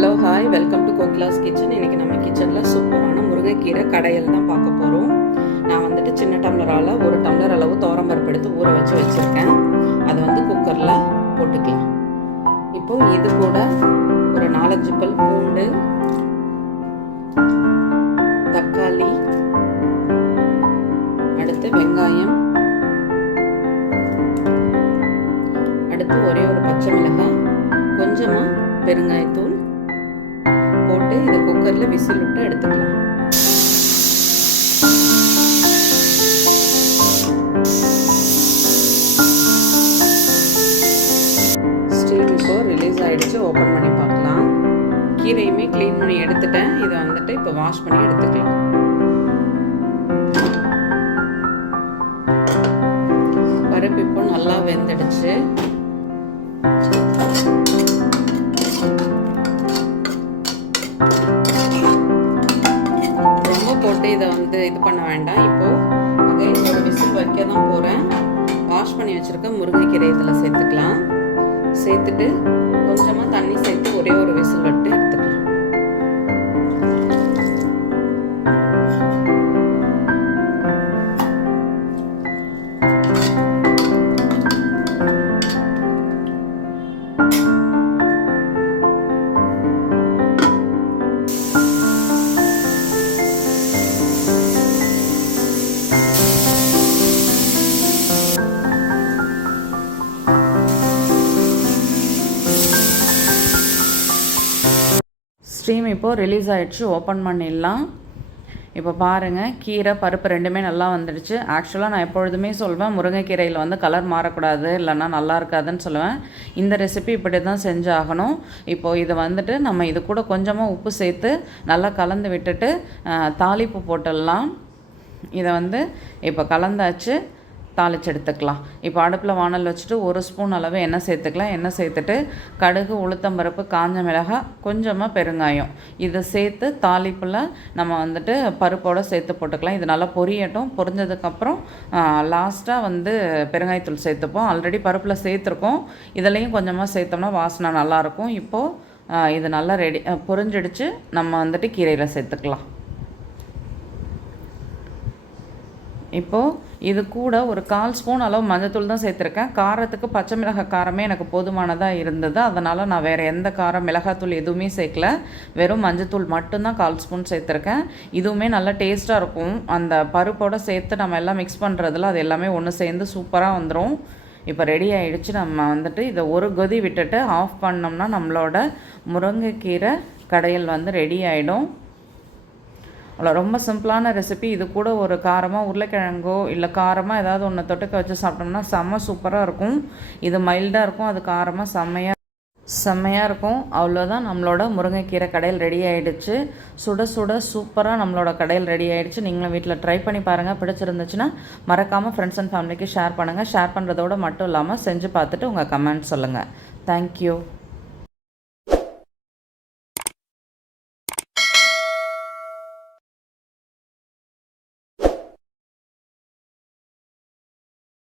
Hello hi welcome to Kokila's kitchen. இன்றைக்கி நம்ம கிச்சனில் சூப்பரான முருங்கைக்கீரை கடையில் தான் பார்க்க போகிறோம். நான் வந்துட்டு சின்ன டம்ளரால் 1 டம்ளர் அளவு துவரம்பருப்பு எடுத்து ஊற வச்சுருக்கேன். அதை வந்து குக்கரில் போட்டுக்கலாம். இப்போது இது கூட ஒரு 4-5 பல் பூண்டு, தக்காளி, அடுத்து வெங்காயம், அடுத்து ஒரே ஒரு பச்சை மிளகாய், கொஞ்சமாக பெருங்காயத்தூள் போட்டு இதை குக்கரில் விசில் விட்டு எடுத்துக்கலாம். ஸ்டீம் இப்போ ரிலீஸ் ஆகிடுச்சு. ஓப்பன் பண்ணி பார்க்கலாம். கீரையுமே க்ளீன் பண்ணி எடுத்துட்டேன். இதை வந்துட்டு இப்போ வாஷ் பண்ணி எடுத்துக்கலாம். பருப்பு இப்போ நல்லா வெந்துடுச்சு. போட்டு இதை வந்து இது பண்ண வேண்டாம். இப்போது அகைன் ஒரு விசில் வைக்க தான் போகிறேன். வாஷ் பண்ணி வச்சுருக்க முருங்கைக்கீரை இதில் சேர்த்துக்கலாம். சேர்த்துட்டு கொஞ்சமாக தண்ணி சேர்த்து ஒரே ஒரு விசில் விட்டு எடுத்துக்கலாம். ஸ்டீம் இப்போது ரிலீஸ் ஆகிடுச்சு. ஓப்பன் பண்ணிடலாம். இப்போ பாருங்கள், கீரை பருப்பு ரெண்டுமே நல்லா வந்துடுச்சு. ஆக்சுவலாக நான் எப்பொழுதுமே சொல்வேன், முருங்கைக்கீரையில் வந்து கலர் மாறக்கூடாது, இல்லைன்னா நல்லா இருக்காதுன்னு சொல்லுவேன். இந்த ரெசிபி இப்படி தான் செஞ்சாகணும். இப்போது இதை வந்துட்டு நம்ம இது கூட கொஞ்சமாக உப்பு சேர்த்து நல்லா கலந்து விட்டுட்டு தாளிப்பு போட்டுடலாம். இதை வந்து இப்போ கலந்தாச்சு, தாளிச்சு எடுத்துக்கலாம். இப்போ அடுப்பில் வானல் வச்சுட்டு 1 ஸ்பூன் அளவு எண்ணெய் சேர்த்துக்கலாம். எண்ணெய் சேர்த்துட்டு கடுகு, உளுத்தம்பருப்பு, காஞ்ச மிளகாய், கொஞ்சமாக பெருங்காயம் இதை சேர்த்து தாளிப்பில் நம்ம வந்துட்டு பருப்போடு சேர்த்து போட்டுக்கலாம். இது நல்லா பொரியட்டும். பொரிஞ்சதுக்கப்புறம் லாஸ்ட்டாக வந்து பெருங்காயத்தூள் சேர்த்துப்போம். ஆல்ரெடி பருப்பில் சேர்த்துருக்கோம். இதுலேயும் கொஞ்சமாக சேர்த்தோம்னா வாசனை நல்லாயிருக்கும். இப்போது இது நல்லா பொரிஞ்சிடுச்சு. நம்ம வந்துட்டு கீரையில் சேர்த்துக்கலாம். இப்போது இது கூட ஒரு 1/4 ஸ்பூன் அளவு மஞ்சத்தூள் தான் சேர்த்துருக்கேன். காரத்துக்கு பச்சை மிளகாய் காரமே எனக்கு போதுமானதாக இருந்தது. அதனால் நான் வேறு எந்த காரம் மிளகாத்தூள் எதுவுமே சேர்க்கல. வெறும் மஞ்சத்தூள் மட்டும்தான் 1/4 ஸ்பூன் சேர்த்துருக்கேன். இதுவுமே நல்லா டேஸ்ட்டாக இருக்கும். அந்த பருப்போடு சேர்த்து நம்ம எல்லாம் மிக்ஸ் பண்ணுறதுல அது எல்லாமே ஒன்று சேர்ந்து சூப்பராக வந்துடும். இப்போ ரெடி ஆகிடுச்சு. நம்ம வந்துட்டு இதை ஒரு கொதி விட்டுட்டு ஆஃப் பண்ணோம்னா நம்மளோட முருங்கைக்கீரை கடையில் வந்து ரெடி ஆகிடும். அவ்வளோ ரொம்ப சிம்பிளான ரெசிபி. இது கூட ஒரு காரமாக உருளைக்கிழங்கோ இல்லை காரமாக ஏதாவது ஒன்று தொட்டுக்க வச்சு சாப்பிட்டோம்னா செம்ம சூப்பராக இருக்கும். இது மைல்டாக இருக்கும், அது காரமாக செம்மையாக இருக்கும். அவ்வளோதான், நம்மளோட முருங்கைக்கீரை கடையில் ரெடி ஆகிடுச்சு. சுட சுட சூப்பராக நம்மளோட கடையில் ரெடி ஆகிடுச்சு. நீங்களும் வீட்டில் ட்ரை பண்ணி பாருங்கள். பிடிச்சிருந்துச்சுன்னா மறக்காமல் ஃப்ரெண்ட்ஸ் அண்ட் ஃபேமிலிக்கு ஷேர் பண்ணுங்கள். ஷேர் பண்ணுறதோடு மட்டும் இல்லாமல் செஞ்சு பார்த்துட்டு உங்கள் கமெண்ட் சொல்லுங்கள். தேங்க்யூ.